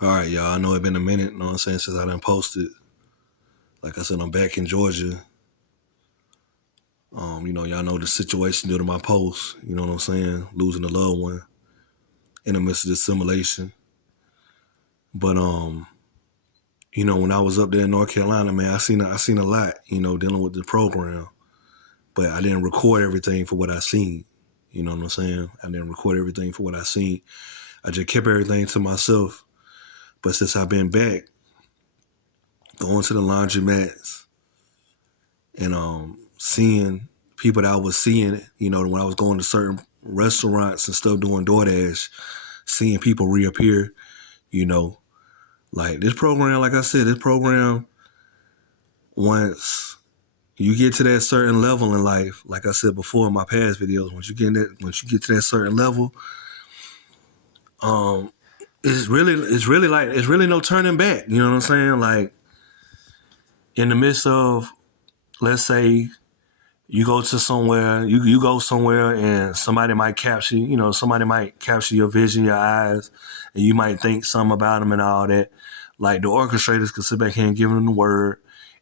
All right, y'all. I know it's been a minute, you know what I'm saying, since I done posted. Like I said, I'm back in Georgia. Y'all know the situation due to my post, you know what I'm saying, losing a loved one in the midst of the simulation. But when I was up there in North Carolina, man, I seen a lot, dealing with the program. But I didn't record everything for what I seen. You know what I'm saying? I didn't record everything for what I seen. I just kept everything to myself. But since I've been back, going to the laundromats and seeing people that I was seeing, when I was going to certain restaurants and stuff doing DoorDash, seeing people reappear, you know, like this program, like I said, this program, once you get to that certain level in life, like I said before in my past videos, once you get to that certain level, it's really no turning back. You know what I'm saying? Like in the midst of, let's say, you go to somewhere, you go somewhere and somebody might capture your vision, your eyes, and you might think something about them and all that. Like the orchestrators could sit back here and give them the word,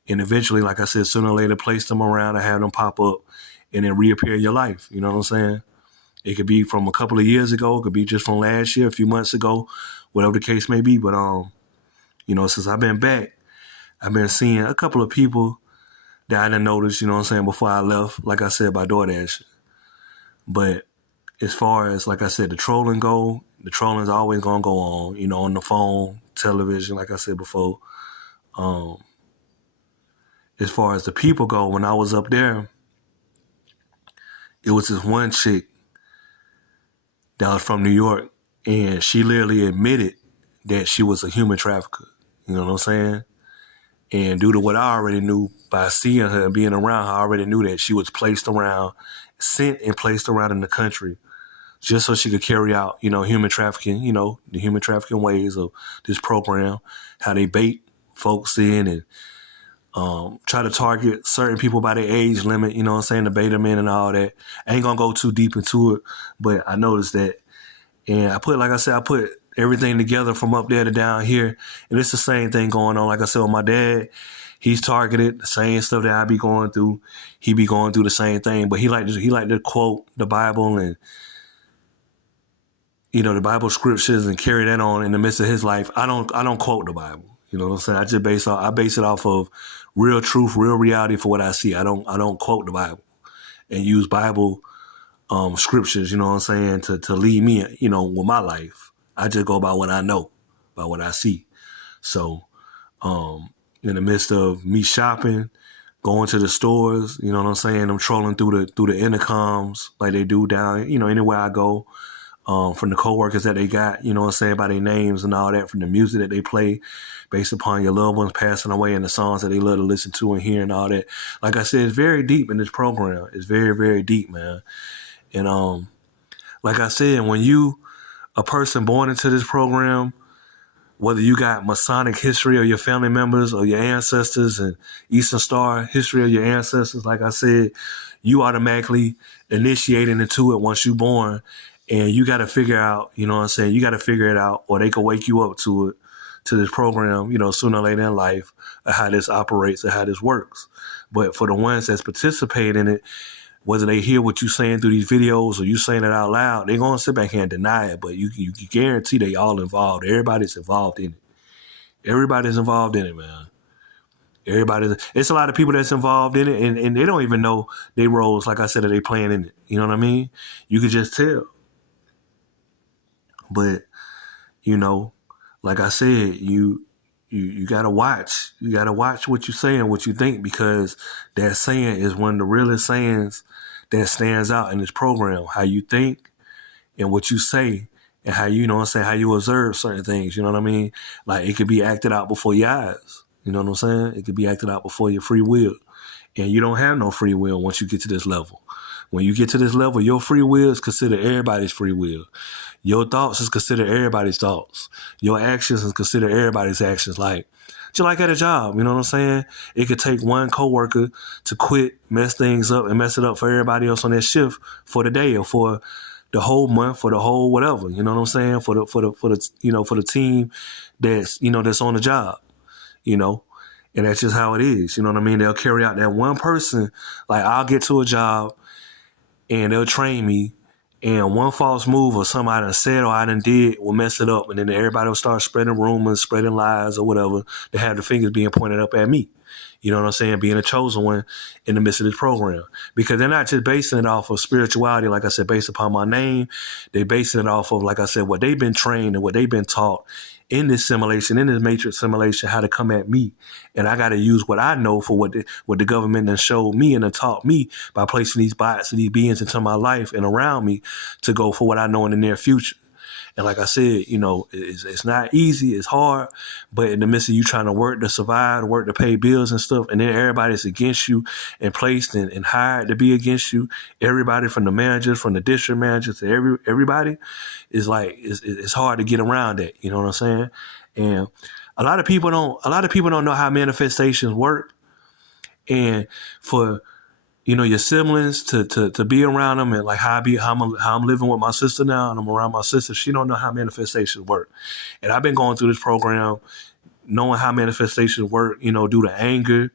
and eventually, like I said, sooner or later, place them around and have them pop up and then reappear in your life. You know what I'm saying? It could be from a couple of years ago, it could be just from last year, a few months ago, whatever the case may be. But since I've been back, I've been seeing a couple of people that I didn't notice, you know what I'm saying, before I left, like I said, by DoorDash. But as far as, like I said, the trolling is always going to go on, on the phone, television, like I said before. As far as the people go, when I was up there, it was this one chick that was from New York, and she literally admitted that she was a human trafficker. You know what I'm saying? And due to what I already knew by seeing her and being around her, I already knew that she was sent and placed around in the country just so she could carry out, human trafficking, the human trafficking ways of this program, how they bait folks in and try to target certain people by their age limit, you know what I'm saying, to bait them in and all that. I ain't going to go too deep into it, but I noticed that. And I put everything together from up there to down here. And it's the same thing going on. Like I said, with my dad, he's targeted, the same stuff that I be going through. He be going through the same thing. But he like to quote the Bible and, the Bible scriptures and carry that on in the midst of his life. I don't quote the Bible. You know what I'm saying? I base it off of real truth, real reality for what I see. I don't quote the Bible and use Bible scriptures, you know what I'm saying, to lead me, with my life. I just go by what I know, by what I see. So, in the midst of me shopping, going to the stores, you know what I'm saying, I'm trolling through the intercoms like they do down, anywhere I go, from the coworkers that they got, you know what I'm saying, by their names and all that, from the music that they play based upon your loved ones passing away and the songs that they love to listen to and hear and all that. Like I said, it's very deep in this program. It's very, very deep, man. And like I said, when you a person born into this program, whether you got Masonic history or your family members or your ancestors and Eastern Star history of your ancestors, like I said, you automatically initiating into it once you're born. And you got to figure out, you know what I'm saying, you got to figure it out, or they could wake you up to it, to this program, sooner or later in life, of how this operates and how this works. But for the ones that's participate in it, whether they hear what you're saying through these videos or you saying it out loud, they're going to sit back here and deny it. But you guarantee they all involved. Everybody's involved in it. Everybody's involved in it, man. It's a lot of people that's involved in it, and they don't even know their roles, like I said, that they playing in it. You know what I mean? You could just tell. But, like I said, you gotta watch. You gotta watch what you say and what you think, because that saying is one of the realest sayings that stands out in this program. How you think and what you say and how how you observe certain things, you know what I mean? Like it could be acted out before your eyes. You know what I'm saying? It could be acted out before your free will. And you don't have no free will once you get to this level. When you get to this level, your free will is considered everybody's free will. Your thoughts is considered everybody's thoughts. Your actions is considered everybody's actions. Like, just like at a job, you know what I'm saying? It could take one coworker to quit, mess things up, and mess it up for everybody else on that shift for the day or for the whole month, for the whole whatever, you know what I'm saying? For the team that's, that's on the job, you know? And that's just how it is. You know what I mean? They'll carry out that one person. Like, I'll get to a job and they'll train me, and one false move or something I done said or I done did will mess it up. And then everybody will start spreading rumors, spreading lies or whatever. They have the fingers being pointed up at me. You know what I'm saying? Being a chosen one in the midst of this program. Because they're not just basing it off of spirituality, like I said, based upon my name. They're basing it off of, like I said, what they've been trained and what they've been taught in this simulation, in this matrix simulation, how to come at me. And I got to use what I know for what the government has showed me and taught me by placing these bots and these beings into my life and around me to go for what I know in the near future. And like I said, it's not easy, it's hard, but in the midst of you trying to work to survive, work to pay bills and stuff, and then everybody's against you and placed and hired to be against you, everybody from the managers, from the district managers to everybody, is like, it's hard to get around that, you know what I'm saying? And a lot of people don't know how manifestations work. And for your siblings to be around them, and like how I'm living with my sister now, and I'm around my sister. She don't know how manifestations work, and I've been going through this program knowing how manifestations work. Due to anger,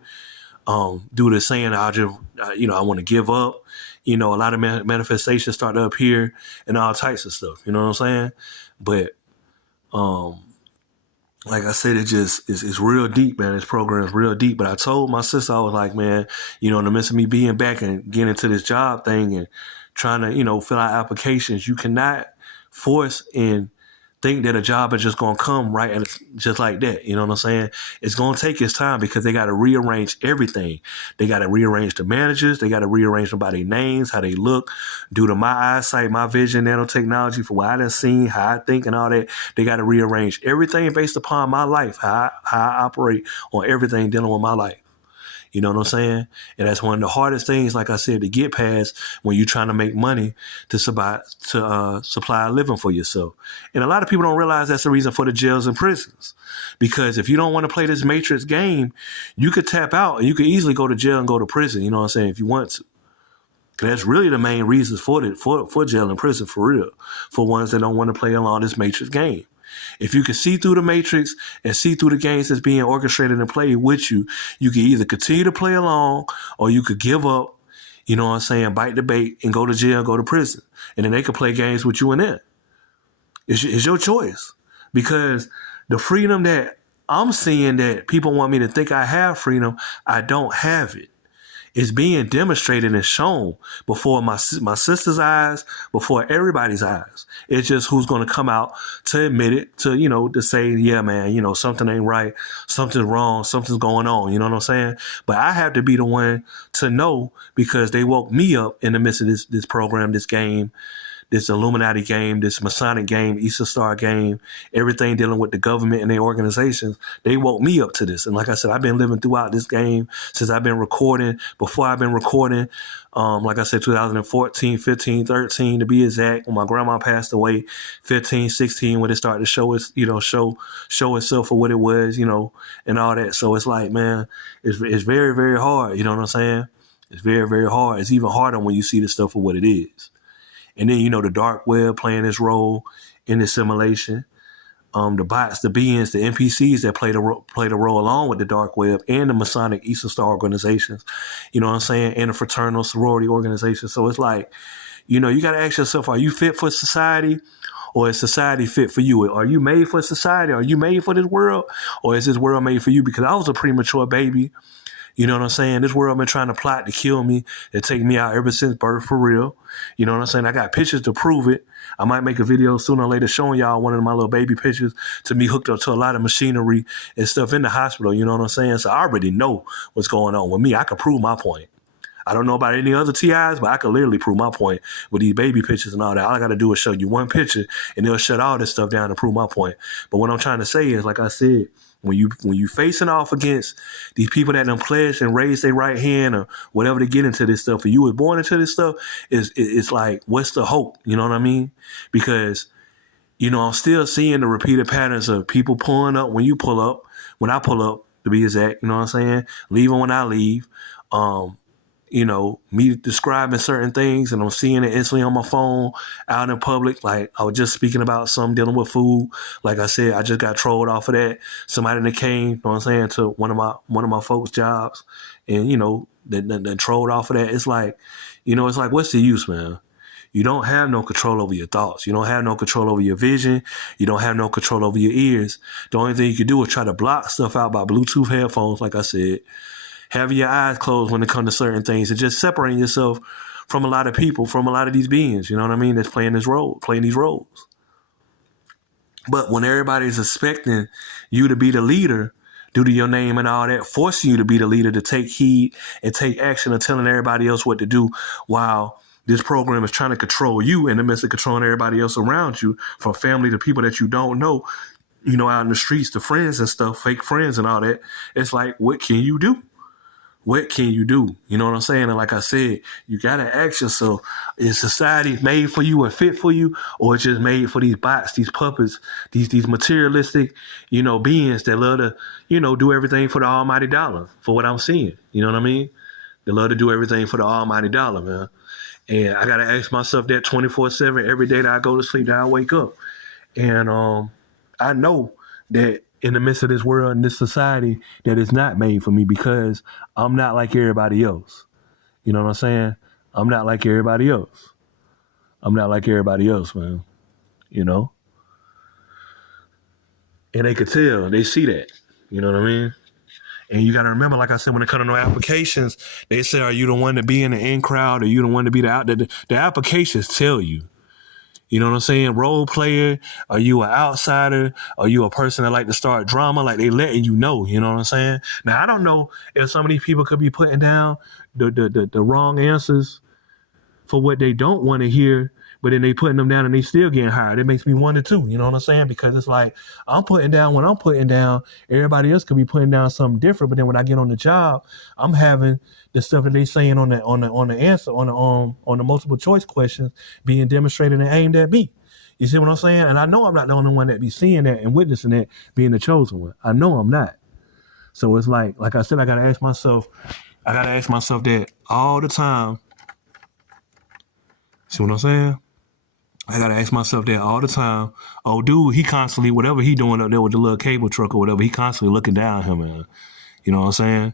due to saying I want to give up. A lot of manifestations start to appear and all types of stuff. You know what I'm saying? But like I said, it's real deep, man. This program is real deep. But I told my sister, I was like, man, in the midst of me being back and getting into this job thing and trying to, fill out applications, you cannot force and think that a job is just going to come right and it's just like that. You know what I'm saying? It's going to take its time because they got to rearrange everything. They got to rearrange the managers. They got to rearrange them by their names, how they look, due to my eyesight, my vision, nanotechnology, for what I done seen, how I think and all that. They got to rearrange everything based upon my life, how I operate on everything dealing with my life. You know what I'm saying? And that's one of the hardest things, like I said, to get past when you're trying to make money to supply a living for yourself. And a lot of people don't realize that's the reason for the jails and prisons. Because if you don't want to play this matrix game, you could tap out and you could easily go to jail and go to prison, you know what I'm saying, if you want to. That's really the main reasons for jail and prison, for real, for ones that don't want to play along this matrix game. If you can see through the matrix and see through the games that's being orchestrated and played with you, you can either continue to play along or you could give up, you know what I'm saying, bite the bait and go to jail, go to prison. And then they can play games with you in there. It's your choice. Because the freedom that I'm seeing that people want me to think I have freedom, I don't have it. It's being demonstrated and shown before my sister's eyes, before everybody's eyes. It's just who's going to come out to admit it, to say, yeah, man, something ain't right, something's wrong, something's going on, you know what I'm saying? But I have to be the one to know, because they woke me up in the midst of this program, this game, this Illuminati game, this Masonic game, Easter Star game, everything dealing with the government and their organizations. They woke me up to this. And like I said, I've been living throughout this game since I've been recording. Before I've been recording, like I said, 2014, 15, 13 to be exact, when my grandma passed away, 15, 16, when it started to show its, show itself for what it was, and all that. So it's like, man, it's very, very hard. You know what I'm saying? It's very, very hard. It's even harder when you see the stuff for what it is. And then, the dark web playing its role in the simulation. The bots, the beings, the NPCs that play the role along with the dark web and the Masonic Eastern Star organizations, you know what I'm saying, and the fraternal sorority organizations. So it's like, you got to ask yourself, are you fit for society, or is society fit for you? Are you made for society? Are you made for this world, or is this world made for you? Because I was a premature baby. You know what I'm saying? This world been trying to plot to kill me and take me out ever since birth, for real. You know what I'm saying? I got pictures to prove it. I might make a video sooner or later showing y'all one of my little baby pictures to me hooked up to a lot of machinery and stuff in the hospital. You know what I'm saying? So I already know what's going on with me. I can prove my point. I don't know about any other TIs, but I can literally prove my point with these baby pictures and all that. All I got to do is show you one picture and they'll shut all this stuff down to prove my point. But what I'm trying to say is, like I said, when you facing off against these people that done pledged and raised their right hand or whatever to get into this stuff, or you was born into this stuff, it's like, what's the hope? You know what I mean? Because, I'm still seeing the repeated patterns of people pulling up when you pull up, when I pull up, to be exact, you know what I'm saying? Leaving when I leave. me describing certain things and I'm seeing it instantly on my phone out in public. Like I was just speaking about something dealing with food. Like I said, I just got trolled off of that. Somebody that came, you know what I'm saying, to one of my folks' jobs and, then trolled off of that. It's like, what's the use, man? You don't have no control over your thoughts. You don't have no control over your vision. You don't have no control over your ears. The only thing you can do is try to block stuff out by Bluetooth headphones, like I said. Having your eyes closed when it comes to certain things and just separating yourself from a lot of people, from a lot of these beings, you know what I mean, that's playing these roles. But when everybody's expecting you to be the leader due to your name and all that, forcing you to be the leader to take heed and take action and telling everybody else what to do while this program is trying to control you in the midst of controlling everybody else around you, from family to people that you don't know, out in the streets to friends and stuff, fake friends and all that. It's like, what can you do? What can you do? You know what I'm saying? And like I said, you got to ask yourself, is society made for you and fit for you, or it's just made for these bots, these puppets, these materialistic, beings that love to, do everything for the almighty dollar, for what I'm seeing. You know what I mean? They love to do everything for the almighty dollar, man. And I got to ask myself that 24/7 every day that I go to sleep, that I wake up. And I know that in the midst of this world and this society that is not made for me, because I'm not like everybody else. You know what I'm saying? I'm not like everybody else. I'm not like everybody else, man. And they could tell, they see that. You know what I mean? And you got to remember, like I said, when it comes to no applications, they say, are you the one to be in the in crowd, or you the one to be the out? The applications tell you. You know what I'm saying? Role player, are you an outsider? Are you a person that like to start drama? Like, they letting you know, you know what I'm saying? Now, I don't know if some of these people could be putting down the wrong answers for what they don't want to hear, but then they putting them down and they still getting hired. It makes me wonder too, you know what I'm saying? Because it's like, I'm putting down what I'm putting down. Everybody else could be putting down something different, but then when I get on the job, I'm having the stuff that they saying on the answer, on the multiple choice questions being demonstrated and aimed at me. You see what I'm saying? And I know I'm not the only one that be seeing that and witnessing that, being the chosen one. I know I'm not. So it's like I said, I gotta ask myself that all the time. See what I'm saying? I gotta ask myself that all the time. Oh, dude, he constantly, whatever he doing up there with the little cable truck or whatever, he constantly looking down here, man. You know what I'm saying?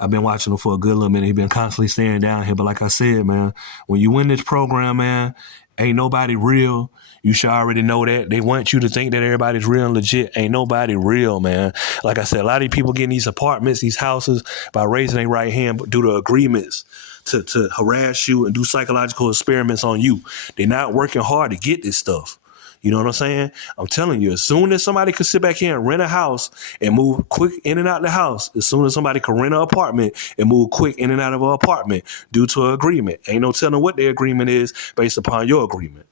I've been watching him for a good little minute. He been constantly staring down here. But like I said, man, when you win this program, man, ain't nobody real. You should already know that. They want you to think that everybody's real and legit. Ain't nobody real, man. Like I said, a lot of these people getting these apartments, these houses by raising their right hand due to agreements to harass you and do psychological experiments on you. They're not working hard to get this stuff. You know what I'm saying? I'm telling you, as soon as somebody could sit back here and rent a house and move quick in and out of the house, as soon as somebody could rent an apartment and move quick in and out of an apartment due to an agreement, ain't no telling what their agreement is based upon your agreement.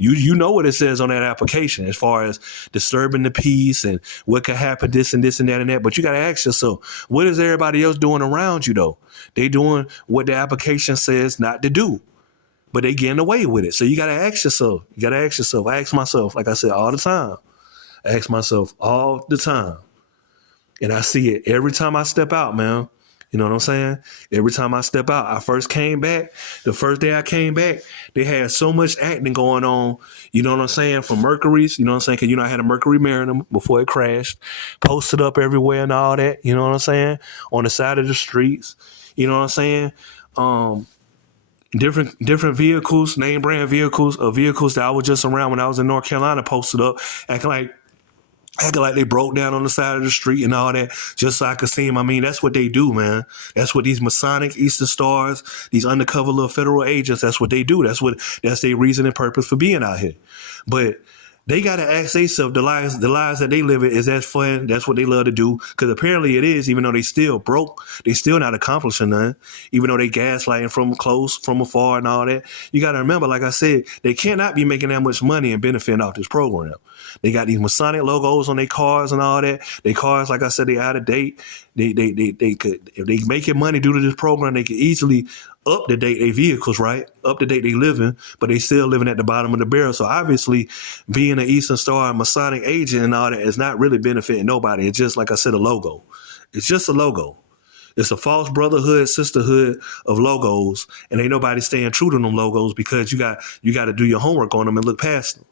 You know what it says on that application as far as disturbing the peace and what could happen, this and this and that and that. But you got to ask yourself, what is everybody else doing around you, though? They doing what the application says not to do, but they getting away with it. So you got to ask yourself. I ask myself, like I said, all the time. I ask myself all the time. And I see it every time I step out, man. You know what I'm saying? Every time I step out, I first came back. The first day I came back, they had so much acting going on, you know what I'm saying, from Mercury's, you know what I'm saying? Because, I had a Mercury Mariner before it crashed, posted up everywhere and all that, you know what I'm saying, on the side of the streets, you know what I'm saying? Different vehicles, name brand vehicles, or vehicles that I was just around when I was in North Carolina posted up, acting like they broke down on the side of the street and all that, just so I could see them. I mean, that's what they do, man. That's what these Masonic Eastern Stars, these undercover little federal agents, that's what they do. That's their reason and purpose for being out here. But they got to ask themselves, the lives that they live in, is that fun? That's what they love to do. Because apparently it is, even though they still broke, they still not accomplishing nothing, even though they gaslighting from close, from afar and all that. You got to remember, like I said, they cannot be making that much money and benefiting off this program. They got these Masonic logos on their cars and all that. Their cars, like I said, they out of date. They could, if they making money due to this program, they could easily up to date their vehicles, right? Up to date they living, but they still living at the bottom of the barrel. So obviously, being an Eastern Star and Masonic agent and all that is not really benefiting nobody. It's just, like I said, a logo. It's just a logo. It's a false brotherhood, sisterhood of logos, and ain't nobody staying true to them logos because you got to do your homework on them and look past them.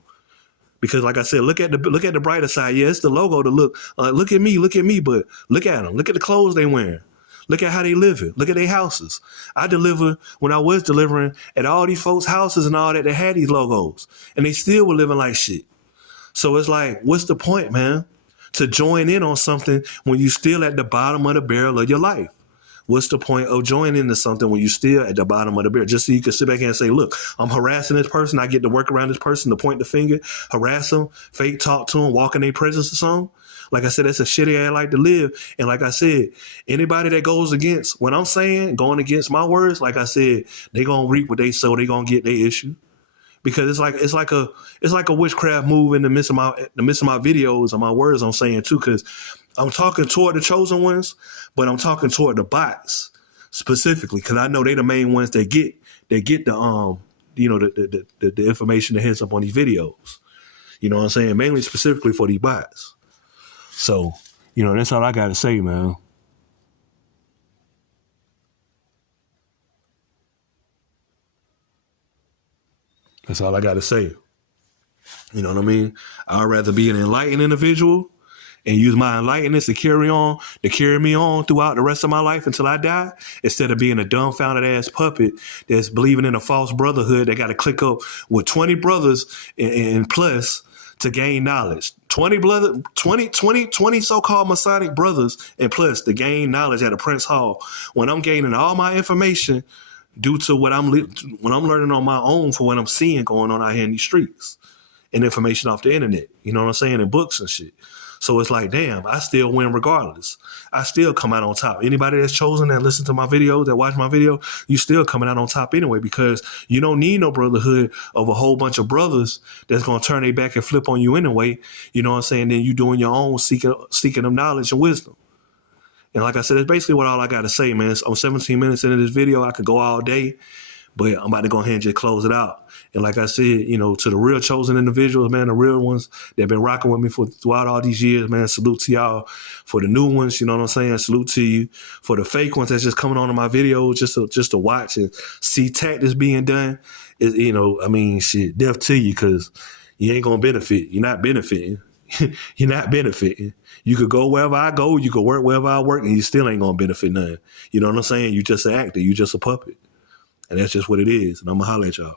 Because, like I said, look at the brighter side. Yeah, it's the logo to look at me, but look at them. Look at the clothes they wearing. Look at how they living. Look at their houses. I delivered when I was delivering at all these folks' houses and all that. They had these logos, and they still were living like shit. So it's like, what's the point, man? To join in on something when you still at the bottom of the barrel of your life. What's the point of joining into something when you still at the bottom of the barrel? Just so you can sit back and say, look, I'm harassing this person. I get to work around this person to point the finger, harass them, fake talk to them, walk in their presence or something. Like I said, that's a shitty ass life to live. And like I said, anybody that goes against what I'm saying, going against my words, like I said, they gonna reap what they sow. They gonna get their issue. Because it's like a witchcraft move in the midst of my videos and my words I'm saying too. Because I'm talking toward the chosen ones, but I'm talking toward the bots specifically. Because I know they the main ones that get the the information that hits up on these videos. You know what I'm saying? Mainly specifically for these bots. So, that's all I got to say, man. That's all I got to say. You know what I mean? I'd rather be an enlightened individual and use my enlightenment to carry me on throughout the rest of my life until I die, instead of being a dumbfounded ass puppet that's believing in a false brotherhood that got to click up with 20 brothers and plus to gain knowledge. 20 so-called Masonic brothers and plus to gain knowledge at a Prince Hall when I'm gaining all my information due to when I'm learning on my own for what I'm seeing going on out here in these streets and information off the internet, you know what I'm saying, in books and shit. So it's like, damn, I still win regardless. I still come out on top. Anybody that's chosen that listen to my videos, that watch my video, you still coming out on top anyway, because you don't need no brotherhood of a whole bunch of brothers that's going to turn their back and flip on you anyway. You know what I'm saying? Then you doing your own seeking of knowledge and wisdom. And like I said, it's basically what all I got to say, man. I'm 17 minutes into this video. I could go all day, but I'm about to go ahead and just close it out. And like I said, to the real chosen individuals, man, the real ones that have been rocking with me throughout all these years, man, salute to y'all. For the new ones, you know what I'm saying? Salute to you. For the fake ones that's just coming on to my videos just to watch and see tactics being done, shit, death to you, because you ain't going to benefit. You're not benefiting. You're not benefiting. You could go wherever I go, you could work wherever I work, and you still ain't going to benefit none. You know what I'm saying? You just an actor. You just a puppet. And that's just what it is. And I'm going to holler at y'all.